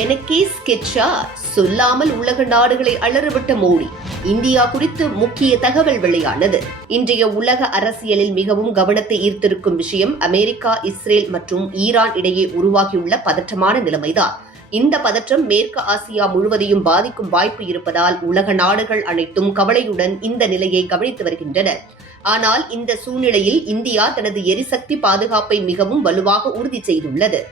எனக்கே ஸ்கெட்சா, சொல்லாமல் உலக நாடுகளை அலறவிட்ட மோடி. இந்தியா குறித்து முக்கிய தகவல் வெளியானது. இன்றைய உலக அரசியலில் மிகவும் கவனத்தை ஈர்த்திருக்கும் விஷயம் அமெரிக்கா, இஸ்ரேல் மற்றும் ஈரான் இடையே உருவாகியுள்ள பதற்றமான நிலைமைதான். இந்த பதற்றம் மேற்கு ஆசியா முழுவதையும் பாதிக்கும் வாய்ப்பு இருப்பதால் உலக நாடுகள் அனைத்தும் கவலையுடன் இந்த நிலையை கவனித்து வருகின்றன. ஆனால் இந்த சூழ்நிலையில் இந்தியா தனது எரிசக்தி பாதுகாப்பை மிகவும் வலுவாக உறுதி செய்துள்ளது.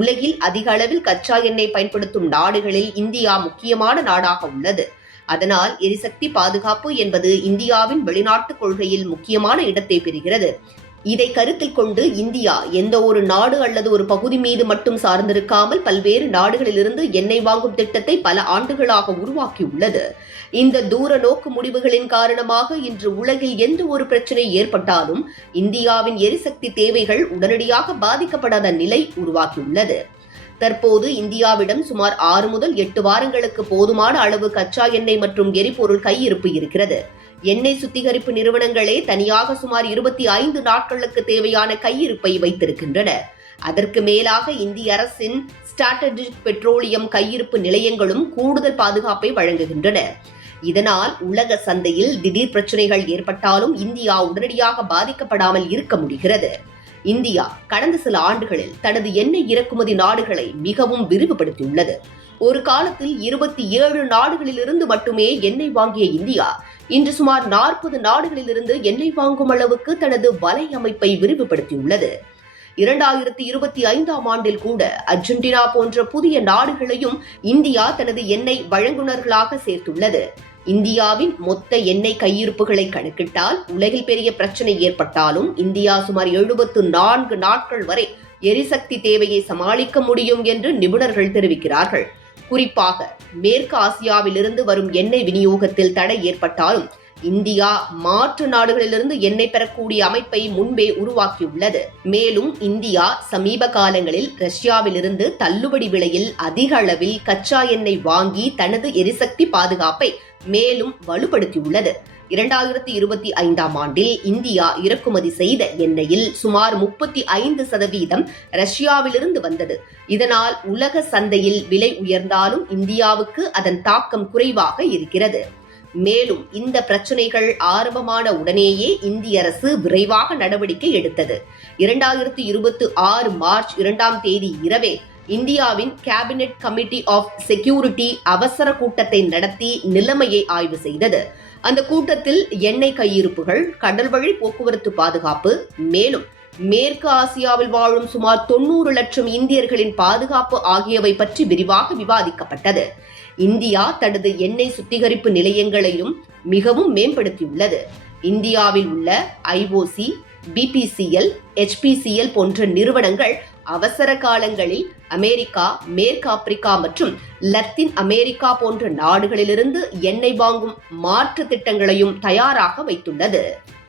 உலகில் அதிக அளவில் கச்சா எண்ணெய் பயன்படுத்தும் நாடுகளில் இந்தியா முக்கியமான நாடாக உள்ளது. அதனால் எரிசக்தி பாதுகாப்பு என்பது இந்தியாவின் வெளிநாட்டு கொள்கையில் முக்கியமான இடத்தை பெறுகிறது. இதை கருத்தில் கொண்டு இந்தியா எந்த ஒரு நாடு அல்லது ஒரு பகுதி மீது மட்டும் சார்ந்திருக்காமல் பல்வேறு நாடுகளிலிருந்து எண்ணெய் வாங்கும் திட்டத்தை பல ஆண்டுகளாக உருவாக்கியுள்ளது. இந்த தூர நோக்கு முடிவுகளின் காரணமாக இன்று உலகில் எந்த ஒரு பிரச்சனை ஏற்பட்டாலும் இந்தியாவின் எரிசக்தி தேவைகள் உடனடியாக பாதிக்கப்படாத நிலை உருவாக்கியுள்ளது. தற்போது இந்தியாவிடம் சுமார் 6 முதல் 8 வாரங்களுக்கு போதுமான அளவு கச்சா எண்ணெய் மற்றும் எரிபொருள் கையிருப்பு இருக்கிறது. எண்ணெய் சுத்திகரிப்பு நிறுவனங்களே தனியாக சுமார் 25 நாட்களுக்கு தேவையான கையிருப்பை வைத்திருக்கின்றன. அதற்கு மேலாக இந்திய அரசின் ஸ்ட்ராட்டஜிக் பெட்ரோலியம் கையிருப்பு நிலையங்களும் கூடுதல் பாதுகாப்பை வழங்குகின்றன. இதனால் உலக சந்தையில் திடீர் பிரச்சனைகள் ஏற்பட்டாலும் இந்தியா உடனடியாக பாதிக்கப்படாமல் இருக்க முடிகிறது. இந்தியா கடந்த சில ஆண்டுகளில் தனது எண்ணெய் இறக்குமதி நாடுகளை மிகவும் விரிவுபடுத்தியுள்ளது. ஒரு காலத்தில் 27 நாடுகளிலிருந்து மட்டுமே எண்ணெய் வாங்கிய இந்தியா இன்று சுமார் 40 நாடுகளிலிருந்து எண்ணெய் வாங்கும் அளவுக்கு தனது வலை அமைப்பை விரிவுபடுத்தியுள்ளது. 2025ஆம் ஆண்டில் கூட அர்ஜென்டினா போன்ற புதிய நாடுகளையும் இந்தியா தனது எண்ணெய் வழங்குநர்களாக சேர்த்துள்ளது. இந்தியாவின் மொத்த எண்ணெய் கையிருப்புகளை கணக்கிட்டால் உலகில் பெரிய பிரச்சனை ஏற்பட்டாலும் இந்தியா சுமார் 74 நாட்கள் வரை எரிசக்தி தேவையை சமாளிக்க முடியும் என்று நிபுணர்கள் தெரிவிக்கிறார்கள். குறிப்பாக மேற்கு ஆசியாவிலிருந்து வரும் எண்ணெய் விநியோகத்தில் தடை ஏற்பட்டாலும் இந்தியா மாற்று நாடுகளிலிருந்து எண்ணெய் பெறக்கூடிய அமைப்பை முன்பே உருவாக்கியுள்ளது. மேலும் இந்தியா சமீப காலங்களில் ரஷ்யாவிலிருந்து தள்ளுபடி விலையில் அதிக அளவில் கச்சா எண்ணெய் வாங்கி தனது எரிசக்தி பாதுகாப்பை மேலும் வலுப்படுத்தியுள்ளது. 2025ஆம் ஆண்டில் இந்தியா இறக்குமதி செய்த எண்ணெயில் சுமார் 35% ரஷ்யாவிலிருந்து வந்தது. இதனால் உலக சந்தையில் விலை உயர்ந்தாலும் இந்தியாவுக்கு அதன் தாக்கம் குறைவாக இருக்கிறது. மேலும் இந்த பிரச்சனைகள் ஆரம்பமான உடனேயே இந்திய அரசு விரைவாக நடவடிக்கை எடுத்தது. 2026 மார்ச் 2ஆம் தேதி இரவே இந்தியாவின் கேபினெட் கமிட்டி ஆஃப் செக்யூரிட்டி அவசர கூட்டத்தை நடத்தி நிலைமையை ஆய்வு செய்தது. அந்த கூட்டத்தில் எண்ணெய் கையிருப்புகள், கடல் வழி போக்குவரத்து பாதுகாப்பு, மேலும் மேற்கு ஆசியாவில் வாழும் சுமார் 90 லட்சம் இந்தியர்களின் பாதுகாப்பு ஆகியவை பற்றி விரிவாக விவாதிக்கப்பட்டது. இந்தியா தனது எண்ணெய் சுத்திகரிப்பு நிலையங்களையும் மிகவும் மேம்படுத்தியுள்ளது. இந்தியாவில் உள்ள IOC, BPCL, HPCL போன்ற நிறுவனங்கள் அவசர காலங்களில் அமெரிக்கா, மேற்கு ஆப்பிரிக்கா மற்றும் லத்தீன் அமெரிக்கா போன்ற நாடுகளிலிருந்து எண்ணெய் வாங்கும் மாற்று திட்டங்களையும் தயாராக வைத்துள்ளது.